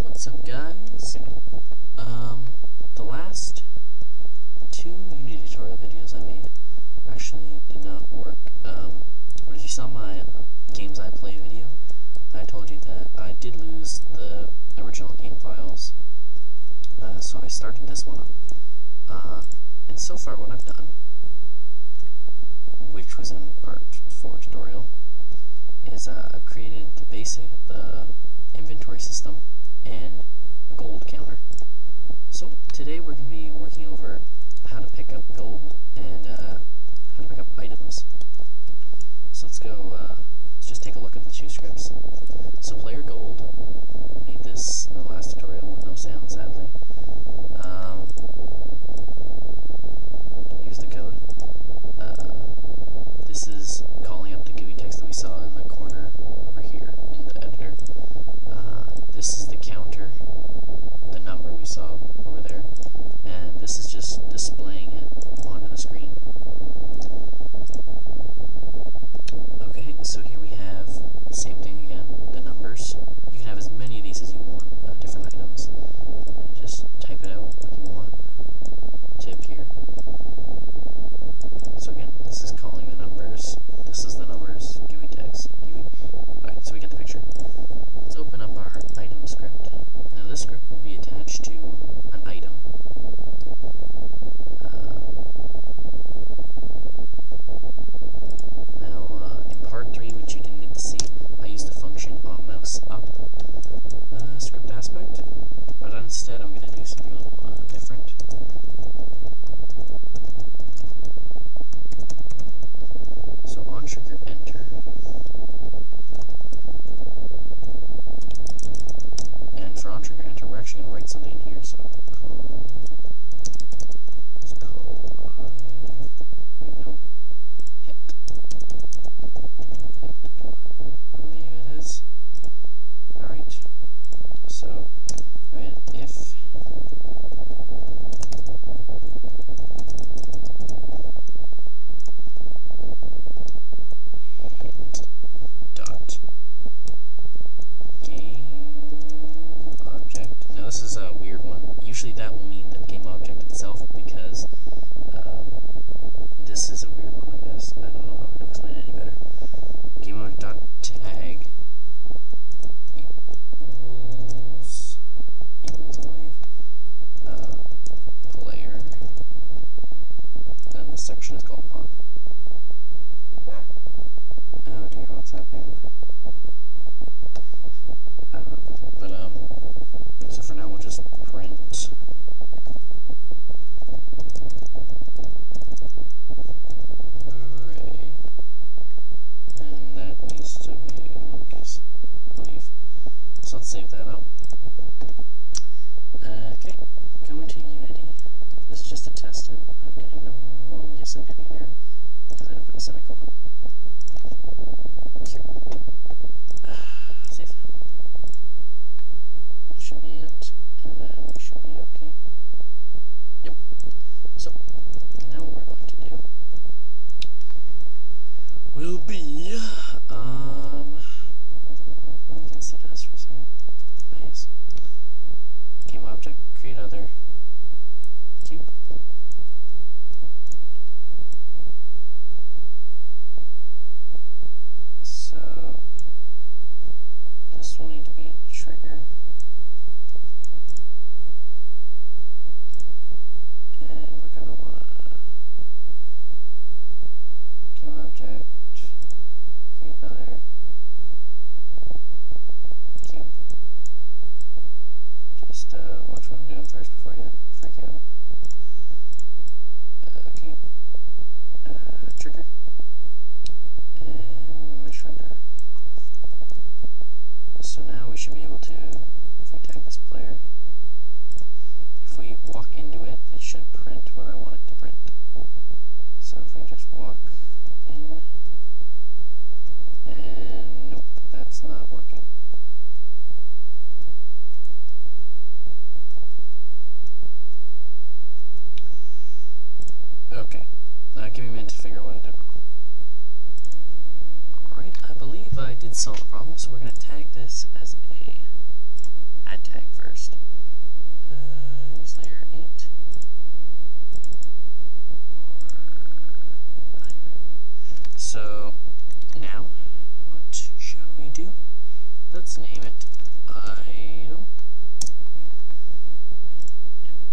What's up, guys? The last two Unity tutorial videos I made actually did not work. But if you saw my games I play video, I told you that I did lose the original game files. So I started this one up. And so far what I've done, which was in part 4 tutorial, is I've created the inventory system and a gold counter. So today we're going to be working over how to pick up gold and how to pick up items. So let's just take a look at the two scripts. So player gold, made this in the last tutorial with no sound, sadly. Here's the code. This is calling up the GUI text that we saw in the corner over here in the editor. This is the counter, the number we saw over there, and this is just displaying it onto the screen. Okay, so here we have the same thing again, the numbers. You can have as many of these as you want, different items, and just type it out what you want to appear. So again, this is calling the numbers, this is the numbers, GUI text, GUI. Alright, so we get the picture. Let's open up our item script. Now this script will be attached to an item. In part 3, which you didn't get to see, I used the function on mouse up script aspect, but instead I'm going to do something a little different. So on trigger enter, and for on trigger enter we're actually going to write something in here, so wait, no, hit, I believe it is. Alright, so if dot game object. Now this is a weird one. Usually that will mean the game object itself, because this is a weird one, I guess. I don't know how to explain it any better. Game object dot tag equals I believe player. Then the section is called upon. Oh dear, what's happening over there? I don't know. But so for now we'll just print array. And that needs to be a lowercase, I believe. So let's save that up. Okay, go into Unity. This is just to test it. I'm getting no. Oh, yes, I'm getting an error because I didn't put a semicolon. Here. Save. That should be it, and then we should be okay. Yep. So now what we're going to do will be let me consider this for a second. Nice. Game object, create other cube. So this will need to be a trigger. And we're gonna want game object, create other cube. Just watch what I'm doing first before you freak out. Okay. Trigger. And mesh render. So now we should be able to, if we tag this player, if we walk into it, it should print what I want it to print. So if we just walk in, and nope, that's not working. Okay, give me a minute to figure out what I did wrong. Alright, I believe I did solve the problem, so we're going to tag this as a add tag first. Use layer 8. So now, what shall we do? Let's name it item.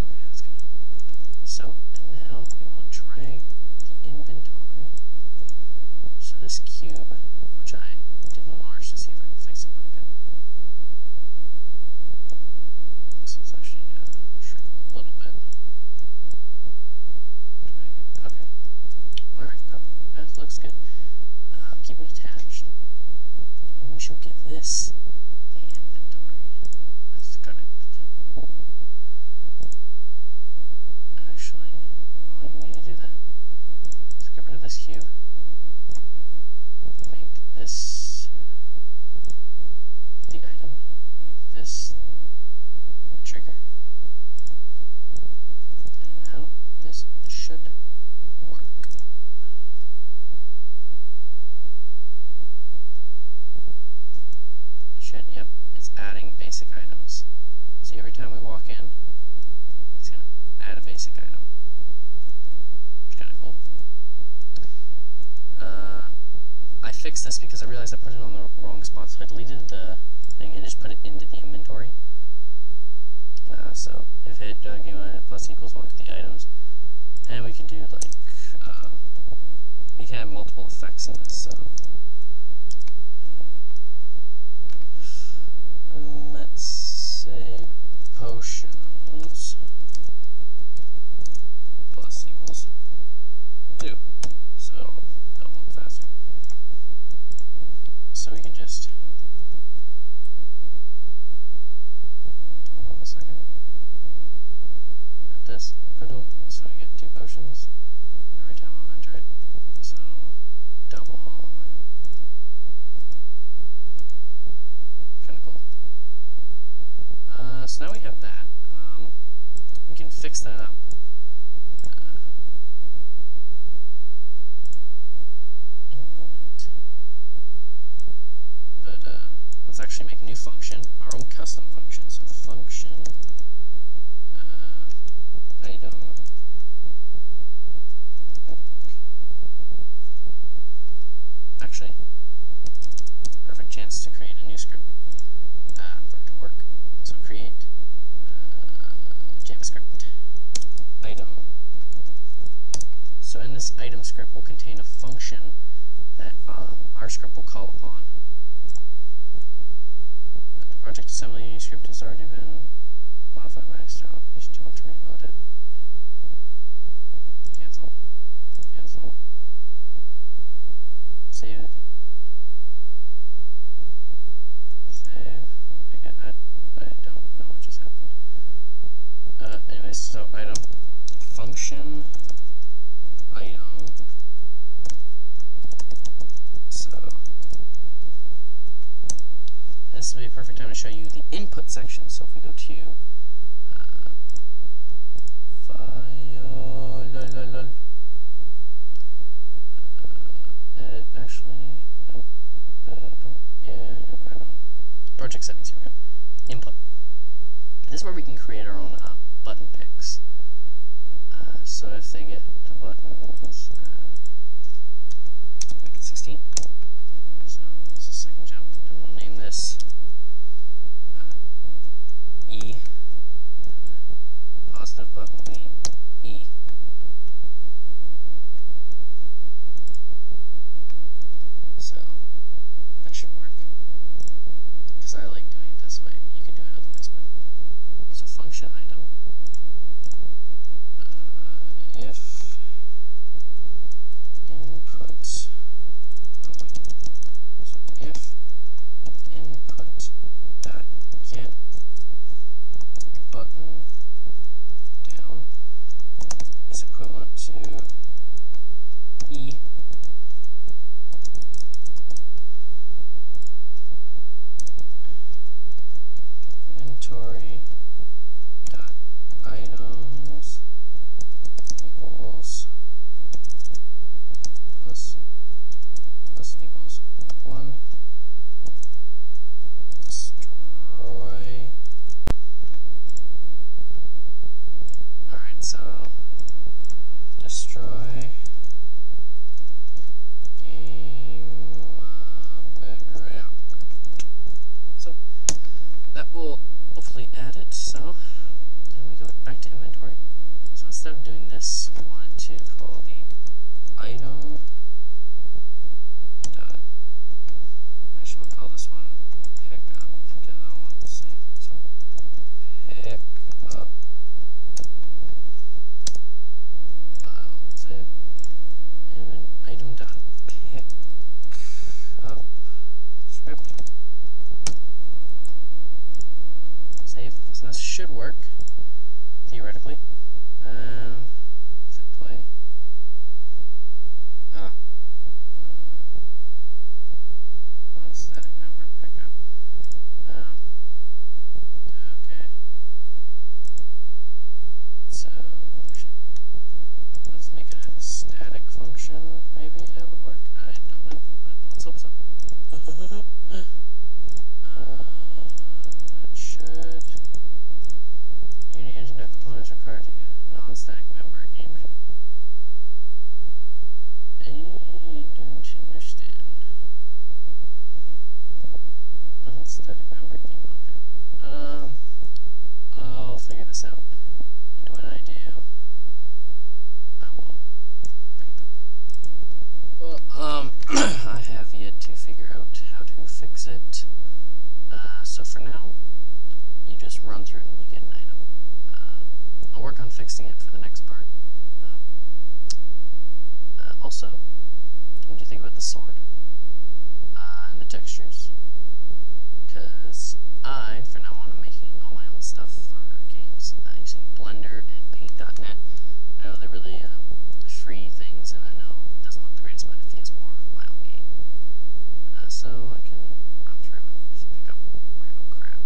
Okay, that's good. So, and now we will drag the inventory. So this cube, which I did enlarge to see if I can fix it, but I couldn't. So let's actually shrink it a little bit. Drag it. Okay. Alright, that looks good. Keep it attached. And we shall give this the inventory. Let's cut it. Actually, I don't even need to do that. Let's get rid of this cube. Make this the item. Make this the trigger. And now this should work. Yep, it's adding basic items. See, every time we walk in, it's going to add a basic item. Which is kind of cool. I fixed this because I realized I put it on the wrong spot, so I deleted the thing and just put it into the inventory. So if it game plus equals 1 to the items, and we can do like we can have multiple effects in this. So let's say potions plus equals 2, so it'll load faster. So we can just hold on a second. At this, so we get 2 potions every time I'll enter it. So double. Kind of cool. So now we have that. We can fix that up. In a moment. But let's actually make a new function, our own custom function. So function item. Actually, perfect chance to create a new script for it to work. So create JavaScript item. So in this item script will contain a function that our script will call upon. The project assembly script has already been modified by style. Do you want to reload it? Cancel. Cancel. Save it. Save. I don't know what just happened. Anyways, so item function item. So this would be a perfect time to show you the input section. So if we go to edit, actually, nope, project settings, here we go. Input. This is where we can create our own button picks. So if they get the button, let's make it 16. So it's a second jump, and we'll name this E. Positive button will be E. So that should work. Because I like doing it this way. You can do it other ways, but so function item. If input, so if input dot get button down is equivalent to E inventory dot items equals plus equals 1, to call the item dot. Actually, we'll call this one pickup because I don't want the same. So pick up file. Save. And item dot pick up script. Save. So this should work theoretically. Let's hit play. Static member pickup. Okay. So let's make it a static function. Maybe that would work. I don't know, but let's hope so. It should. Unity engine components required to get a non-static member game. I don't understand. Non-static member game object. I'll figure this out. And when I do, I will bring it back. Well, I have yet to figure out how to fix it. So for now, you just run through it and you get an item. I'll work on fixing it for the next part. Also, what do you think about the sword and the textures? Because I, for now on, am making all my own stuff for games using Blender and Paint.net. I know they're really free things, and I know it doesn't look the greatest, but it feels more of my own game. So I can run through and just pick up random crap.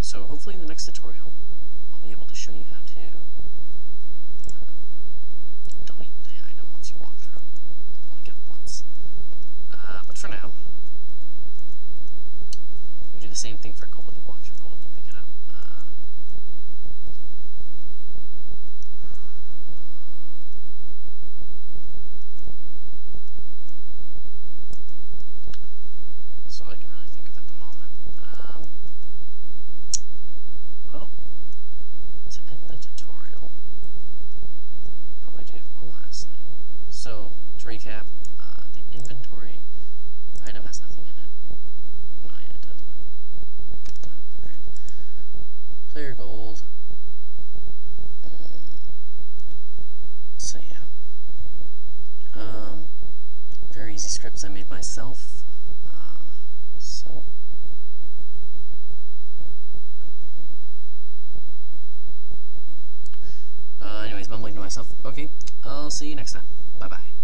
So hopefully in the next tutorial, I'll be able to show you how to delete the item once you walk through it. Only get it once. But for now, you do the same thing for gold. You walk through gold, you pick it up. That's all I can really think of at the moment. Well, to end the tutorial, probably do one last thing. So, to recap, the inventory item has nothing in it. Oh yeah, it does, but not great. Player gold. So yeah. Very easy scripts I made myself. Anyways, mumbling to myself. Okay, I'll see you next time. Bye-bye.